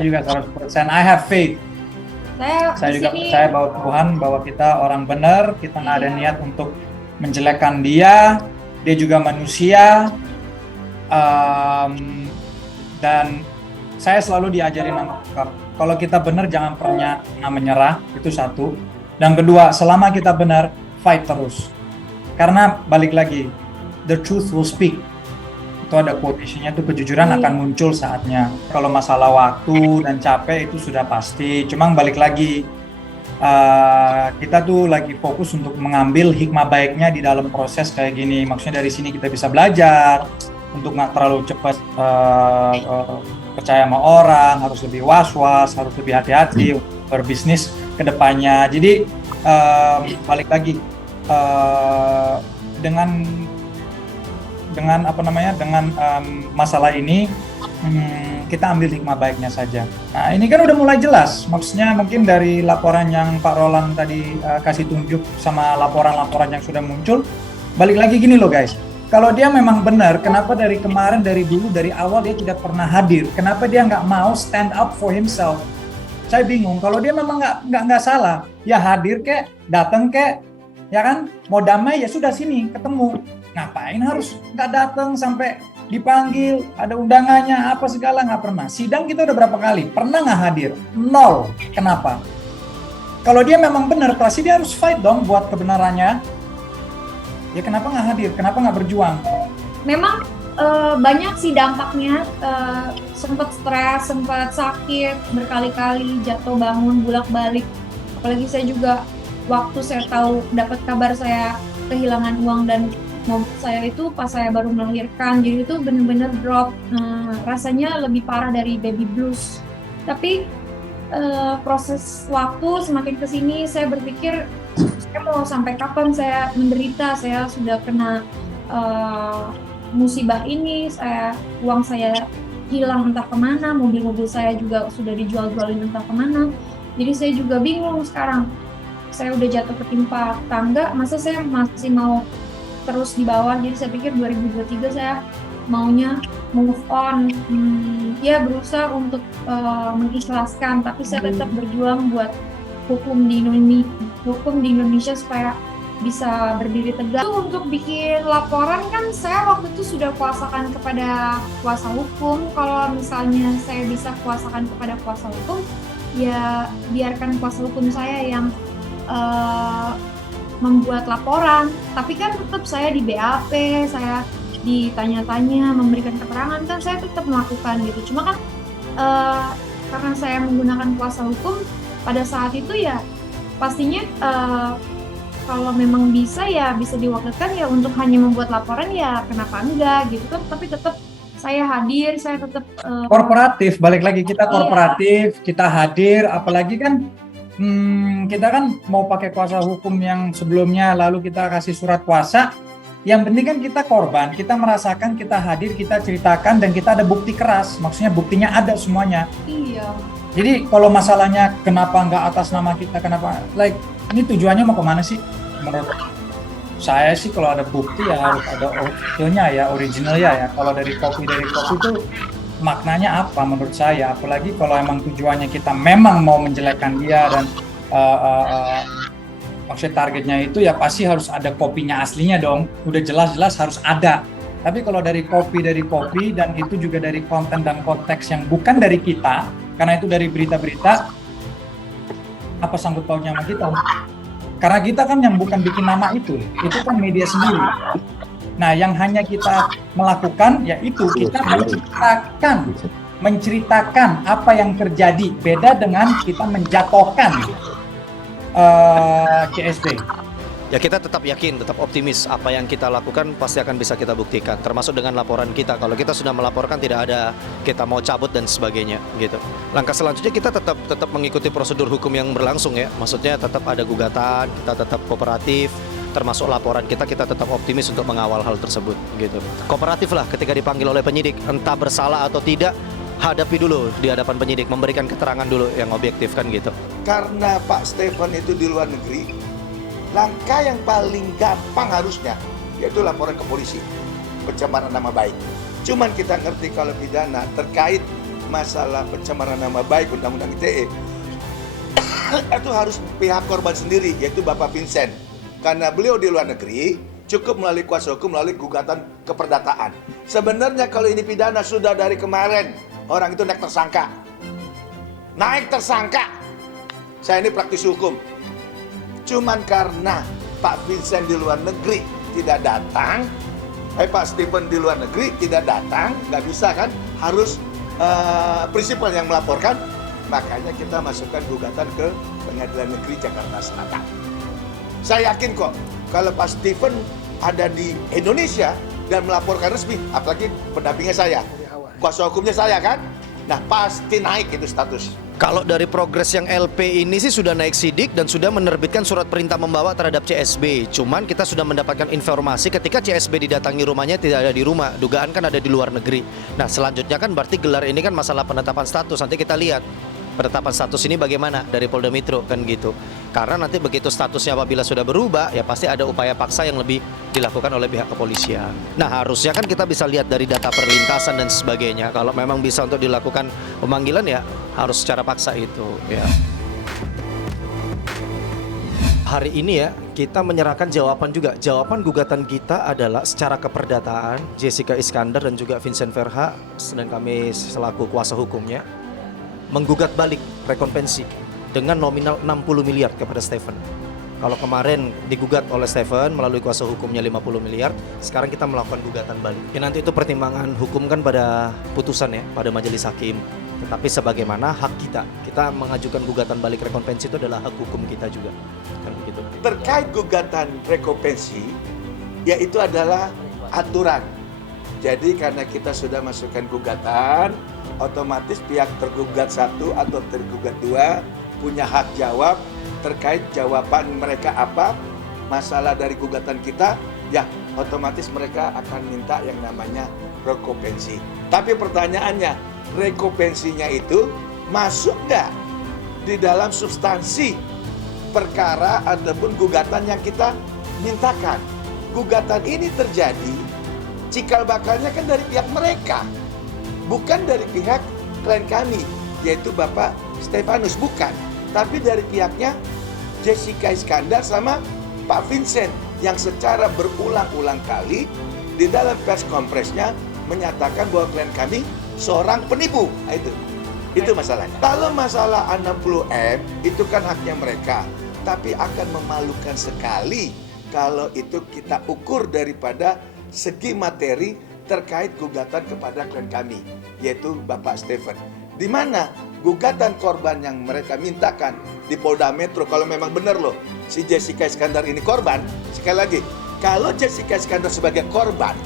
juga 100%. I have faith. Saya juga percaya bahwa Tuhan, bahwa kita orang benar, kita nggak ada niat untuk menjelekkan dia. Dia juga manusia. Dan saya selalu diajarin kalau kita benar jangan pernah menyerah, itu satu. Dan kedua, selama kita benar, fight terus. Karena balik lagi, the truth will speak. Itu ada quotation-nya tuh, kejujuran akan muncul saatnya. Kalau masalah waktu dan capek itu sudah pasti. Cuma balik lagi, kita tuh lagi fokus untuk mengambil hikmah baiknya di dalam proses kayak gini. Maksudnya dari sini kita bisa belajar untuk nggak terlalu cepat percaya sama orang, harus lebih was-was, harus lebih hati-hati berbisnis ke depannya. Jadi balik lagi, dengan masalah ini kita ambil hikmah baiknya saja. Nah, ini kan udah mulai jelas. Maksudnya mungkin dari laporan yang Pak Roland tadi kasih tunjuk sama laporan-laporan yang sudah muncul, balik lagi gini loh guys. Kalau dia memang benar, kenapa dari kemarin, dari dulu, dari awal dia tidak pernah hadir? Kenapa dia nggak mau stand up for himself? Saya bingung. Kalau dia memang nggak salah, ya hadir kek, datang kek, ya kan? Mau damai ya sudah sini ketemu. Ngapain harus nggak datang sampai dipanggil, ada undangannya apa segala, nggak pernah. Sidang kita udah berapa kali? Pernah nggak hadir? 0. Kenapa? Kalau dia memang benar, pasti dia harus fight dong buat kebenarannya. Ya kenapa nggak hadir? Kenapa nggak berjuang? Memang banyak sih dampaknya, sempat stres, sempat sakit berkali-kali, jatuh bangun bolak-balik. Apalagi saya juga waktu saya tahu dapat kabar saya kehilangan uang dan mobil saya itu pas saya baru melahirkan, jadi itu benar-benar drop. Rasanya lebih parah dari baby blues. Tapi proses waktu semakin kesini saya berpikir saya mau sampai kapan saya menderita, saya sudah kena musibah ini, uang saya hilang entah kemana, mobil-mobil saya juga sudah dijual-jualin entah kemana. Jadi saya juga bingung sekarang, saya udah jatuh ketimpa tangga, masa saya masih mau terus di bawah. Jadi saya pikir 2023 saya maunya move on, ya berusaha untuk mengikhlaskan, tapi saya tetap berjuang buat hukum di Indonesia supaya bisa berdiri tegak. Untuk bikin laporan kan saya waktu itu sudah kuasakan kepada kuasa hukum. Kalau misalnya saya bisa kuasakan kepada kuasa hukum, ya biarkan kuasa hukum saya yang membuat laporan. Tapi kan tetap saya di BAP, saya ditanya-tanya, memberikan keterangan, kan saya tetap melakukan gitu. Cuma kan karena saya menggunakan kuasa hukum pada saat itu, ya pastinya kalau memang bisa ya bisa diwakilkan ya untuk hanya membuat laporan, ya kenapa enggak gitu kan. Tapi tetap saya hadir, saya tetap korporatif, balik lagi kita korporatif, kita hadir, apalagi kan kita kan mau pakai kuasa hukum yang sebelumnya lalu kita kasih surat kuasa. Yang penting kan kita korban, kita merasakan, kita hadir, kita ceritakan, dan kita ada bukti keras. Maksudnya buktinya ada semuanya. Iya. Jadi kalau masalahnya kenapa nggak atas nama kita, kenapa, ini tujuannya mau kemana sih? Menurut saya sih kalau ada bukti ya harus ada originalnya ya. Kalau dari kopi itu maknanya apa menurut saya? Apalagi kalau emang tujuannya kita memang mau menjelekkan dia dan maksud targetnya itu ya pasti harus ada kopinya aslinya dong. Udah jelas-jelas harus ada. Tapi kalau dari kopi dan itu juga dari konten dan konteks yang bukan dari kita, karena itu dari berita-berita, apa sangkut pautnya sama kita? Karena kita kan yang bukan bikin nama itu kan media sendiri. Nah, yang hanya kita melakukan yaitu kita menceritakan apa yang terjadi, beda dengan kita menjatuhkan CSD. Ya kita tetap yakin, tetap optimis apa yang kita lakukan pasti akan bisa kita buktikan, termasuk dengan laporan kita. Kalau kita sudah melaporkan tidak ada kita mau cabut dan sebagainya gitu. Langkah selanjutnya kita tetap mengikuti prosedur hukum yang berlangsung ya. Maksudnya tetap ada gugatan, kita tetap kooperatif, termasuk laporan kita tetap optimis untuk mengawal hal tersebut gitu. Kooperatif lah ketika dipanggil oleh penyidik, entah bersalah atau tidak, hadapi dulu di hadapan penyidik, memberikan keterangan dulu yang objektif kan gitu. Karena Pak Stefan itu di luar negeri, langkah yang paling gampang harusnya yaitu laporan ke polisi, pencemaran nama baik. Cuman kita ngerti kalau pidana terkait masalah pencemaran nama baik Undang-Undang ITE itu harus pihak korban sendiri, yaitu Bapak Vincent. Karena beliau di luar negeri, cukup melalui kuasa hukum, melalui gugatan keperdataan. Sebenarnya kalau ini pidana sudah dari kemarin, orang itu naik tersangka. Naik tersangka. Saya ini praktisi hukum. Cuman karena Pak Vincent di luar negeri tidak datang, Pak Stephen di luar negeri tidak datang, nggak bisa kan, harus prinsipal yang melaporkan. Makanya kita masukkan gugatan ke Pengadilan Negeri Jakarta Selatan. Saya yakin kok, kalau Pak Stephen ada di Indonesia dan melaporkan resmi, apalagi pendampingnya saya, kuasa hukumnya saya kan, nah pasti naik itu status. Kalau dari progres yang LP ini sih sudah naik sidik dan sudah menerbitkan surat perintah membawa terhadap CSB. Cuman kita sudah mendapatkan informasi ketika CSB didatangi rumahnya tidak ada di rumah. Dugaan kan ada di luar negeri. Nah selanjutnya kan berarti gelar ini kan masalah penetapan status. Nanti kita lihat penetapan status ini bagaimana dari Polda Metro kan gitu. Karena nanti begitu statusnya apabila sudah berubah, ya pasti ada upaya paksa yang lebih dilakukan oleh pihak kepolisian. Nah harusnya kan kita bisa lihat dari data perlintasan dan sebagainya. Kalau memang bisa untuk dilakukan pemanggilan ya harus secara paksa itu ya. Hari ini ya kita menyerahkan jawaban juga. Jawaban gugatan kita adalah secara keperdataan Jessica Iskandar dan juga Vincent Verha dan kami selaku kuasa hukumnya menggugat balik rekonvensi dengan nominal 60 miliar kepada Stephen. Kalau kemarin digugat oleh Stephen melalui kuasa hukumnya 50 miliar, sekarang kita melakukan gugatan balik. Ya nanti itu pertimbangan hukum kan pada putusan ya, pada majelis hakim. Tetapi sebagaimana hak kita mengajukan gugatan balik rekonvensi itu adalah hak hukum kita juga. Kan begitu. Terkait gugatan rekompensi, yaitu adalah aturan. Jadi karena kita sudah masukkan gugatan, otomatis pihak tergugat 1 atau tergugat 2 punya hak jawab terkait jawaban mereka apa, masalah dari gugatan kita, ya otomatis mereka akan minta yang namanya rekompensi. Tapi pertanyaannya, rekompensinya itu masuk nggak di dalam substansi perkara ataupun gugatan yang kita mintakan? Gugatan ini terjadi, cikal bakalnya kan dari pihak mereka, bukan dari pihak klien kami, yaitu Bapak Stefanus, bukan. Tapi dari pihaknya Jessica Iskandar sama Pak Vincent yang secara berulang-ulang kali di dalam pers konferensinya menyatakan bahwa klien kami seorang penipu. Nah, itu masalahnya. Kalau masalah 60M itu kan haknya mereka, tapi akan memalukan sekali kalau itu kita ukur daripada segi materi terkait gugatan kepada klien kami, yaitu Bapak Stephen. Di mana gugatan korban yang mereka mintakan di Polda Metro, kalau memang benar loh si Jessica Iskandar ini korban, sekali lagi, kalau Jessica Iskandar sebagai korban,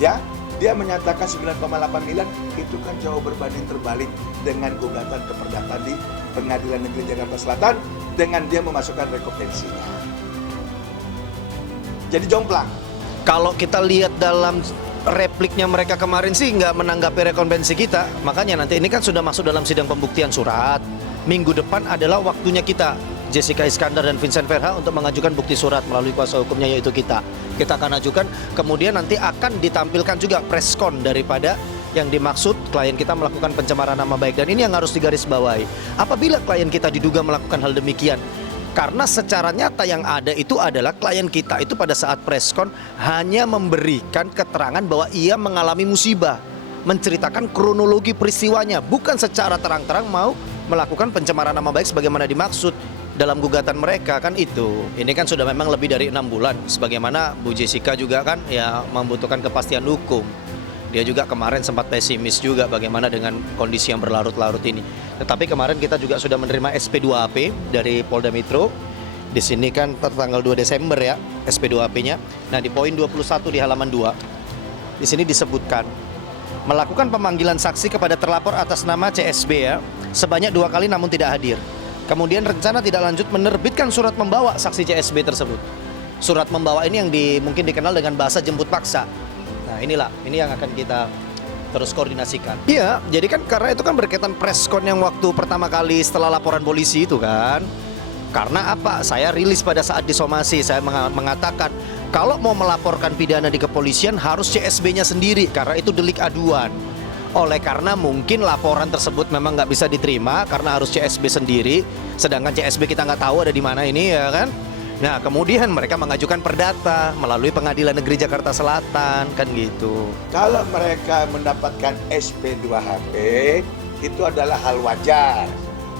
ya dia menyatakan 9,8 miliar, itu kan jauh berbanding terbalik dengan gugatan keperdataan di Pengadilan Negeri Jakarta Selatan dengan dia memasukkan rekompensinya. Jadi jomplang. Kalau kita lihat dalam repliknya mereka kemarin sih nggak menanggapi rekonvensi kita. Makanya nanti ini kan sudah masuk dalam sidang pembuktian surat. Minggu depan adalah waktunya kita, Jessica Iskandar dan Vincent Verha, untuk mengajukan bukti surat melalui kuasa hukumnya, yaitu kita. Kita akan ajukan, kemudian nanti akan ditampilkan juga preskon daripada yang dimaksud klien kita melakukan pencemaran nama baik. Dan ini yang harus digarisbawahi. Apabila klien kita diduga melakukan hal demikian, karena secara nyata yang ada itu adalah klien kita itu pada saat preskon hanya memberikan keterangan bahwa ia mengalami musibah, menceritakan kronologi peristiwanya, bukan secara terang-terang mau melakukan pencemaran nama baik sebagaimana dimaksud dalam gugatan mereka kan itu. Ini kan sudah memang lebih dari 6 bulan, sebagaimana Bu Jessica juga kan ya membutuhkan kepastian hukum. Dia juga kemarin sempat pesimis juga bagaimana dengan kondisi yang berlarut-larut ini. Tetapi kemarin kita juga sudah menerima SP2AP dari Polda Metro. Di sini kan tanggal 2 Desember ya SP2AP-nya. Nah di poin 21 di halaman 2, di sini disebutkan melakukan pemanggilan saksi kepada terlapor atas nama CSB ya sebanyak 2 kali namun tidak hadir. Kemudian rencana tidak lanjut menerbitkan surat membawa saksi CSB tersebut. Surat membawa ini yang mungkin dikenal dengan bahasa jemput paksa. Nah ini yang akan kita terus koordinasikan. Iya, jadi kan karena itu kan berkaitan preskon yang waktu pertama kali setelah laporan polisi itu kan. Karena apa? Saya rilis pada saat disomasi, saya mengatakan kalau mau melaporkan pidana di kepolisian harus CSB-nya sendiri karena itu delik aduan. oleh karena mungkin laporan tersebut memang nggak bisa diterima karena harus CSB sendiri, sedangkan CSB kita nggak tahu ada di mana ini ya kan. Nah kemudian mereka mengajukan perdata melalui Pengadilan Negeri Jakarta Selatan kan gitu. Kalau mereka mendapatkan SP2HP itu adalah hal wajar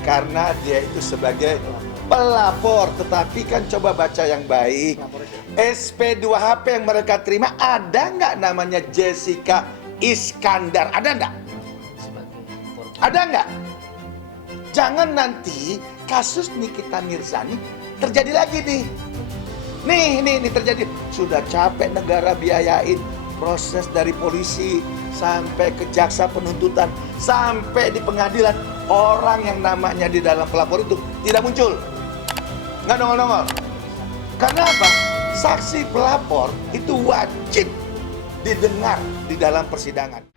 karena dia itu sebagai pelapor. Tetapi kan coba baca yang baik, SP2HP yang mereka terima ada nggak namanya Jessica Iskandar? Ada nggak? Ada nggak? Jangan nanti kasus Nikita Mirzani terjadi lagi nih. Nih terjadi. Sudah capek negara biayain proses dari polisi sampai ke jaksa penuntutan sampai di pengadilan, orang yang namanya di dalam pelapor itu tidak muncul, nggak nongol-nongol. Karena apa? Saksi pelapor itu wajib didengar di dalam persidangan.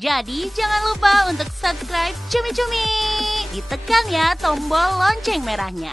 Jadi jangan lupa untuk subscribe Cumi Cumi. Ditekan ya tombol lonceng merahnya.